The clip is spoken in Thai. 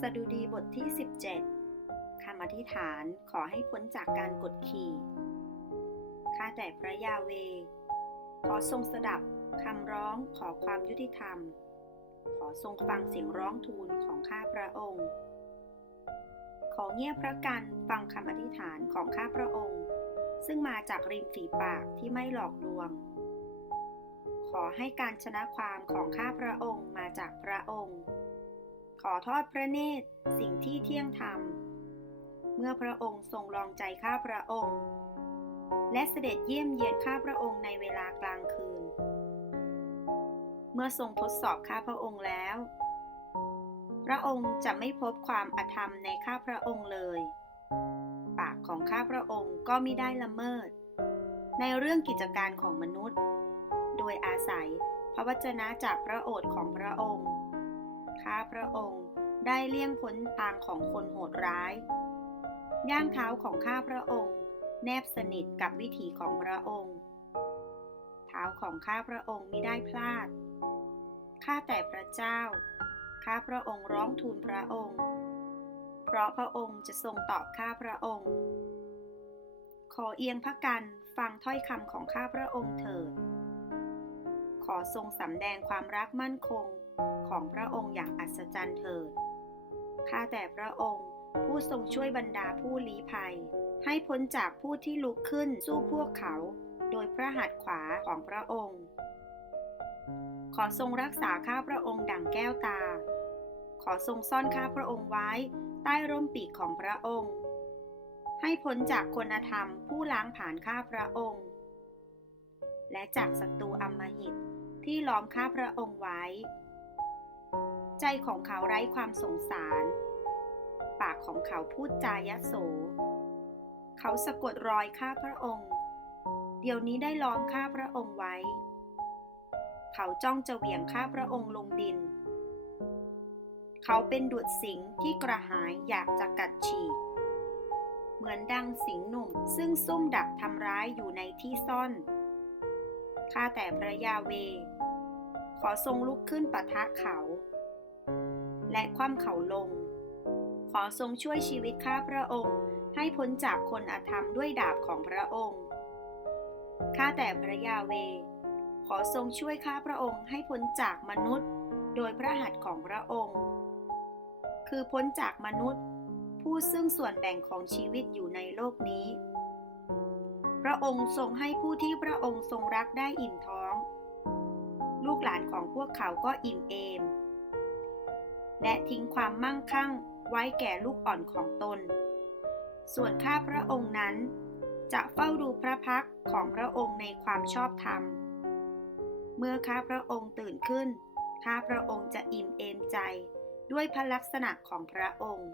สดุดีบทที่ 17คำอธิษฐานขอให้พ้นจากการกดขี่ ข้าแต่พระยาเว ขอทรงสดับคำร้องขอความยุติธรรม ขอทรงฟังเสียงร้องทูลของข้าพระองค์ ขอเงียบพระกันฟังคำอธิษฐานของข้าพระองค์ ซึ่งมาจากริมฝีปากที่ไม่หลอกลวง ขอให้การชนะความของข้าพระองค์มาจากพระองค์ ขอทอดพระเนตรสิ่งที่เที่ยงธรรม เมื่อพระองค์ทรงลองใจข้าพระองค์ และเสด็จเยี่ยมเยียนข้าพระองค์ในเวลากลางคืน เมื่อทรงทดสอบข้าพระองค์แล้ว พระองค์จะไม่พบความอธรรมในข้าพระองค์เลย ปากของข้าพระองค์ก็ไมิได้ละเมิด ในเรื่องกิจการของมนุษย์ โดยอาศัยพระวจนะจากพระโอษฐ์ของพระองค์ ข้าพระองค์ได้เลี่ยงพ้นทางของคนโหดร้าย ย่างเท้าของข้าพระองค์ แนบสนิทกับวิถีของพระองค์ เท้าของข้าพระองค์มิได้พลาด ข้าแต่พระเจ้า ข้าพระองค์ร้องทูลพระองค์ เพราะพระองค์จะทรงตอบข้าพระองค์ ขอเอียงพระกันฟังถ้อยคำของข้าพระองค์เถิด ขอทรงสำแดงความรักมั่นคง ของพระองค์อย่างอัศจรรย์เถิด ข้าแต่พระองค์ ผู้ทรงช่วยบรรดาผู้ลี้ภัย ให้พ้นจากผู้ที่ลุกขึ้นสู้พวกเขา โดยพระหัตถ์ขวาของพระองค์ ขอทรงรักษาข้าพระองค์ดั่งแก้วตา ขอทรงซ่อนข้าพระองค์ไว้ใต้ร่มปีกของพระองค์ ให้พ้นจากคนธรรมผู้ล้างผ่านข้าพระองค์และจากศัตรูอมหิตที่ล้อมข้าพระองค์ไว้ ใจของเขาไร้ความสงสาร ปากของเขาพูดจายะโส เขาสะกดรอยข้าพระองค์ เดี๋ยวนี้ได้ล้อมข้าพระองค์ไว้ เขาจ้องจะเหวี่ยงข้าพระองค์ลงดิน เขาเป็นดุจสิงที่กระหายอยากจะกัดฉีก เหมือนดังสิงห์หนุ่มซึ่งซุ่มดักทำร้ายอยู่ในที่ซ่อน ข้าแต่พระยาเวขอทรงลุกขึ้นปะทะเขา และคว่ำเขาลง ขอทรงช่วยชีวิตข้าพระองค์ ให้พ้นจากคนอธรรมด้วยดาบของพระองค์ ข้าแต่พระยาเว ขอทรงช่วยข้าพระองค์ให้พ้นจากมนุษย์ โดยพระหัตถ์ของพระองค์ คือพ้นจากมนุษย์ ผู้ซึ่งส่วนแบ่งของชีวิตอยู่ในโลกนี้ พระองค์ทรงให้ผู้ที่พระองค์ทรงรักได้อิ่มท้อง ลูกหลานของพวกเขาก็อิ่มเอม และทิ้งความมั่งคั่งไว้แก่ลูกอ่อนของตน ส่วนข้าพระองค์นั้น จะเฝ้าดูพระพักของพระองค์ในความชอบธรรม เมื่อข้าพระองค์ตื่นขึ้น ข้าพระองค์จะอิ่มเอมใจด้วยพระลักษณะของพระองค์